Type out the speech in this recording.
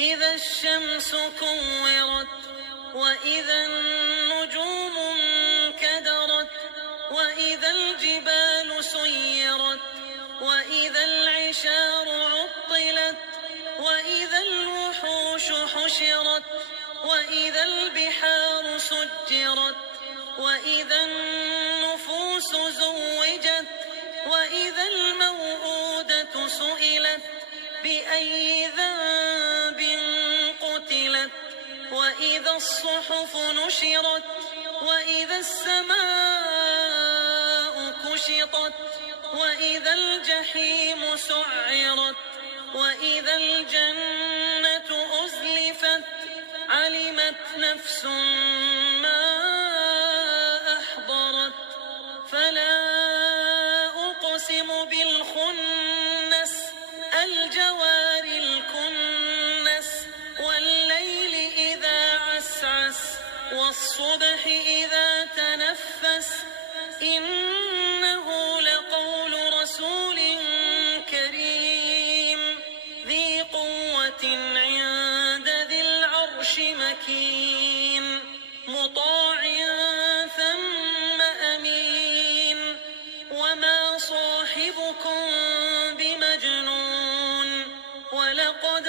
إذا الشمس كورت وإذا النجوم انكدرت وإذا الجبال سيرت وإذا العشار عطلت وإذا الوحوش حشرت وإذا البحار سجرت وإذا النفوس زوجت وإذا الموءودة سئلت بأي ذنب قتلت وإذا الصحف نشرت وإذا السماء كشطت وإذا الجحيم سعرت وإذا الجنة أزلفت علمت نفس ما أحضرت فلا أقسم بالخنس الجوار الكنس والليل إذا عسعس والصبح إذا تنفس إنه لقول رسول كريم ذي قوة عند ذي العرش مكين مطاع ثم أمين وما صاحبكم بمجنون ولقد